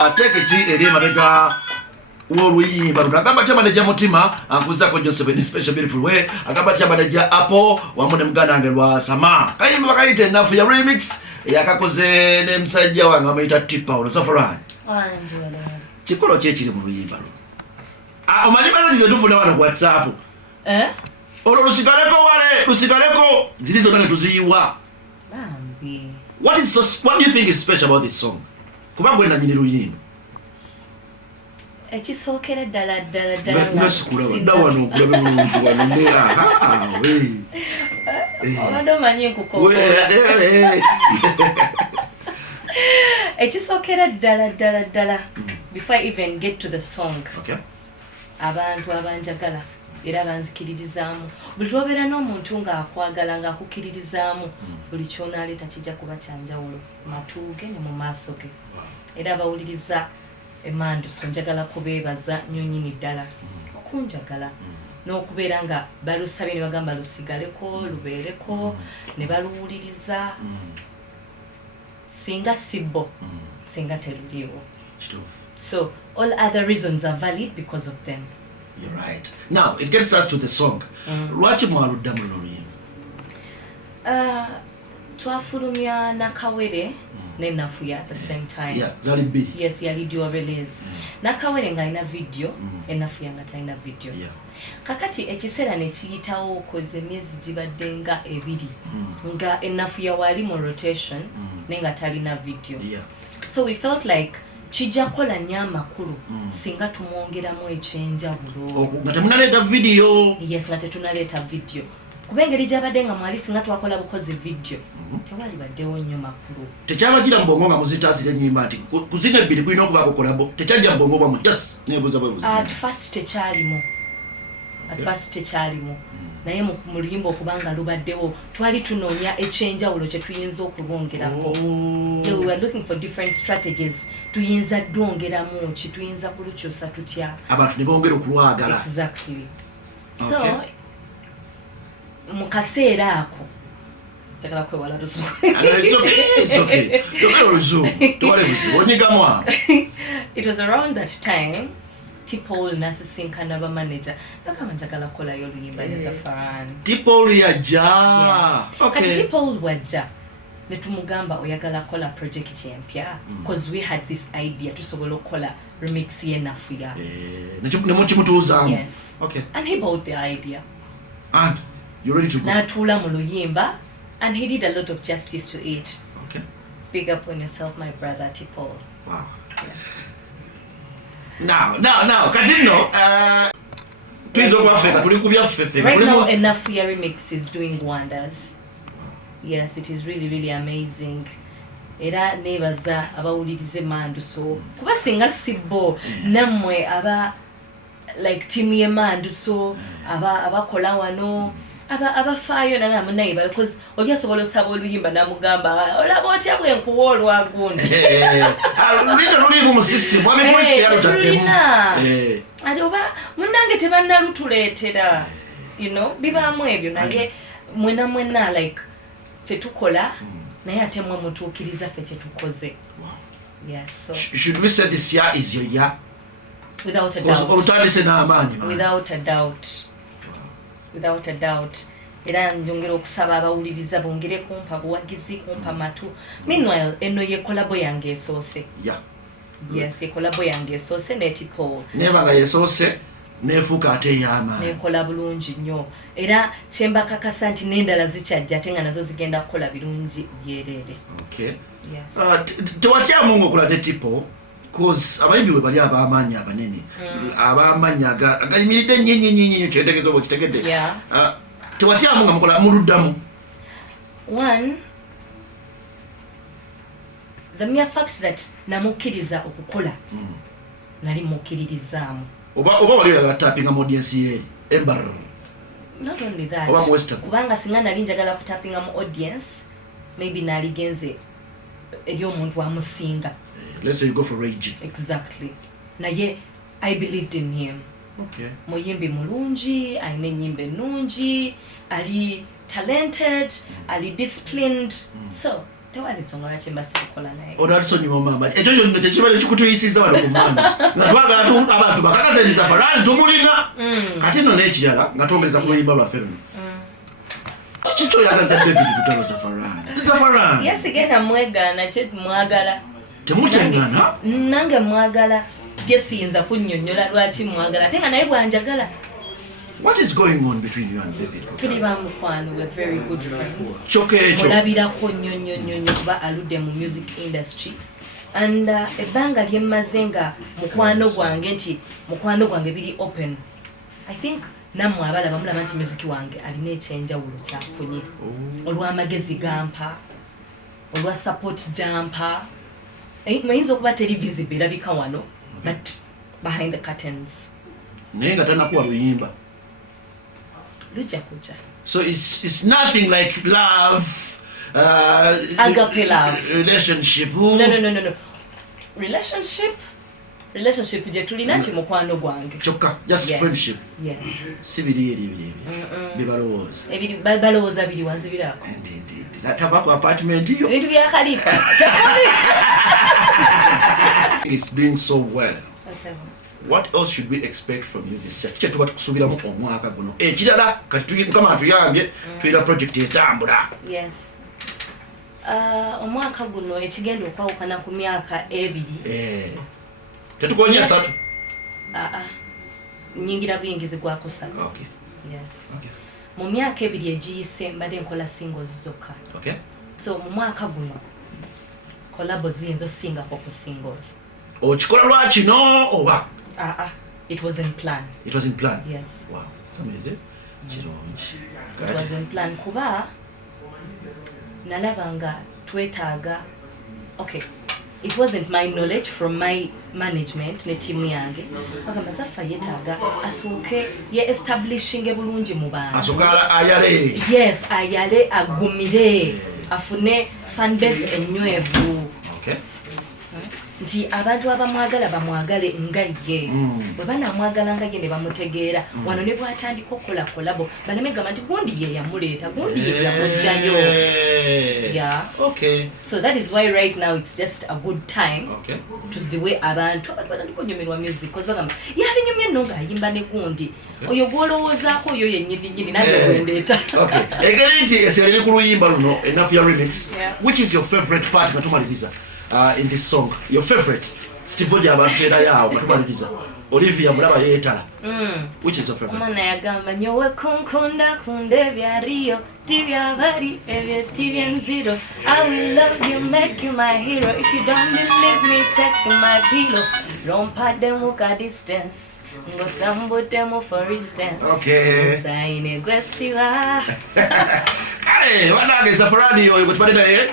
Ateke chi eri mabega woluyimba agamba kyabadajja mutima ankuzako Joseph in special beautiful way agamba kyabadajja Apple wamune muganda wange lwa sama kayimba bakayita enough ya remix yakakoze ne msajja wange amayita tipa Zafaran kikolo kyekiri mu luyimba lo omanyi bazize tufuna wano ku WhatsApp olo lusigaleko zili zonna tuziyiwa. What do you think is special about this song? Kuba gwe nanyini luyimba ekisookera ddala wano okulabe bulungi wano obadde omanyi nkukokola ekisookera ddala before I even get to the song, abantu abanjagala era banzikiririzaamu buli lwobeera n'omuntu ng'akwagala ng'akukiririzaamu buli ky'onaaleeta kijja kuba kyanjawulo matu ge ne mu maaso ge era bawuliriza emanduso njagala kubeebaza nnyo nnyini ddala okunjagala n'okubeera nga balusabye ne bagamba lusigaleko lubeereko ne baluwuliriza singa sibbo singa teruliwo. So all other reasons are valid because of them. You're right. Now it gets us to the song. Lwaki mwaluddamu luno luyimba? Twafulumya Nakawere ne Nafuya at the same time. Yeah, zali bbiri. Yes, yali dual release. Nakawere nga alina video, Nafuya nga talina video. Yeah. Kakati ekiseera ne kiyitawo koze emyezi gibadde nga ebiri nga Nafuya wali mu rotation nenga talina video. Yeah. So we felt like kijja kola nnyo amakulu singa tumwongeramu ekyenjawulo. Nga temunaleeta video. Yes, nga tetunaleeta video. Kuba engeri gyabadde nga mwali singa twakola bukozi video tewali baddewo nnyo makulu. Tekyabagira mu bwongo nga muzitaasira ennyimba nti kuzina ebbiri kulina okubaako kolabo tekyajja mu bwongo bwamu just neebuuza bwebuuza. At first tekyalimu naye mu luyimba okubanga lubaddewo twali tunoonya ekyenjawulo kye tuyinza okulwongerako. We were looking for different strategies. Tuyinza ddwongeramu ki tuyinza kulukyusa tutya abantu ne bongera okulwagala. Exactly. So mu kaseera ako njagala kwewala luzungu. It was around that time Tipol nasisinkana ba manager nakama njagala kola yo luyimba ne Zafaran. Tipol yajja. Okay. Kati Tipol wajja ne tumugamba oyagala kola project empya because we had this idea tusobola kola remix ye Nafuya. Ne mukimutuuza. Yes. Okay. And he bought the idea. And you're ready to go. Natula mu luyimba and he did a lot of justice to it. Okay. Big up on yourself, my brother Tipol. Wow. Yes. Now, Katino, right now, Nafuya remix is doing wonders. Yes, it is really, really amazing. Era nebaza abawulirize manduso kuba singa sibbo namwe aba like team ye manduso abakola wano abafaayo nanga nayiba because oja sobola osaba oluyimba namugamba olaba otya bwe nkuwa olwagundi luli mu system ati oba munange tebannalutuleetera bibaamu ebyo naye mwena like fe tukola naye ate mwe mutuukiriza fe kye tukoze. Yes, so should we say this year is your year? Without a doubt. Without a doubt. Era njongera okusaba abawuliriza bongere kumpa buwagizi kumpa matu. Meanwhile eno ye kolabo yange esoose. Yeah. Yes, ye kolabo yange esoose ne Tipol. Neba nga yesoose nefuuka ate y'amaanyi. Nekola bulungi nnyo. Era kyemba kakasa nti n'endala zikyajja ate nga nazo zigenda kukola birungi byereere. Okay. Yes. Tewatyamu ng'okola ne Tipol because abayimbi bwe bali ab'amaanyi abanene ab'amaanyi agayimiridde nnyo kyentegeeza oba okitegedde. Tewatyamu nga mukola muluddamu. One, the mere fact that namukkiriza okukola nali mukkiririzaamu. Oba wali oyagala tappinga mu audience ye embar. Not only that, kubanga singa nali njagala kutappinga mu audience maybe nali genze eri omuntu amusinga. Let's say you go for rage. Exactly. Naye I believed in him. Okay. Muyimbi mulungi, ayina ennyimba ennungi, ali talented, ali disciplined. So tewali nsonga lwaki mba sikukola naye. Ono atusonyiwa mama. Ekyo kyonna tekibale kikutuyisiza wano ku Manda. Nga twagala abantu bakakaseni Zafaran tumulina. Kati nno n'ekirala nga twongeza ku luyimba lwaffe luno. Kiki yagaza David Lutalo Zafaran? Zafaran. Yes, genda mwegana kye mwagala. Temutengana? Nange mwagala. Gesiyinza kunnyonnyola lwaki mwagala. Ate nga naye bwanjagala. What is going on between you and David? Tuli bamukwano, we're very good friends. Choke. Mulabirako nnyo kuba aludde mu music industry. And ebbanga lyemmaze nga mukwano gwange biri open. I think nammwe abalaba mulaba nti music wange alina ekyenjawulo kyafunye. Olw'amagezi gampa, olwa support jampa. Mayinza okuba teri visible erabika wano, but behind the curtains. Naye nga tanakuwa luyimba. So it's nothing like love, agape love, relationship. No. Relationship je tulina nti mukwano gwange. Chokka, just friendship. Yes. Sibiri. Bibalowooza. Balowooza biri wanzi birako. Indeed. Natabako apartment hiyo. Ebintu bya Khalifa. It's been so well. What else should we expect from you this year? Kiche tuba tukusubiramu omwaka guno. Kirala kati kama atuyambye tuyira project etambula. Yes. Omwaka guno ekigenda okwawukana ku myaka ebiri. Tetukonya satu. Nyingira buyingizi gwako satu. Okay. Yes. Okay. Mu myaka ebiri egiyise mbadde nkola singles zokka. Okay. So mu mwaka guno collabo ziyinza osingako ku singles. Okikola lwaki no oba? It was in plan. It was in plan? Yes. Wow. It's amazing. It was in plan. Kuba nalabanga twetaaga. Okay. It wasn't my knowledge from my management ne team yange. Bagamba Zafa yetaaga asooke ye establishing bulungi mu bantu. Asooka ayale. Yes, ayale agumire. Afune fan base enywevu. Okay. Nti abantu abamwagala bamwagale nga ye. Bwe banamwagala nga ye ne bamutegeera. Wano ne bwatandika okukola kolabo. Baleme gamba nti gundi ye yamuleeta, gundi ye yamujjayo. Yeah. Okay. So that is why right now it's just a good time. Okay. Tuziwe abantu batandika onyumirwa music. Because bagamba yali nyumye nno ng'ayimba ne gundi. Oyo gwolowoozaako oyo yennyini nange bwendeeta. Okay. Egeri nti eseri ku luyimba luno enough your remix. Yeah. Which is your favorite part matumaliriza? In this song, your favorite Steve Jabantera yao matumaliriza Olivia mulaba yetala. Which is your favorite? Omwana yagamba nyowe kunkunda kunde bya Rio tibya bari ebye tibya nziro. I will love you, make you my hero. If you don't believe me, check my pillow. Rompa demo ka distance ngotambo demo for instance. Okay. Saine gwesiwa. Hey, wanage Zafaran yo kutupata naye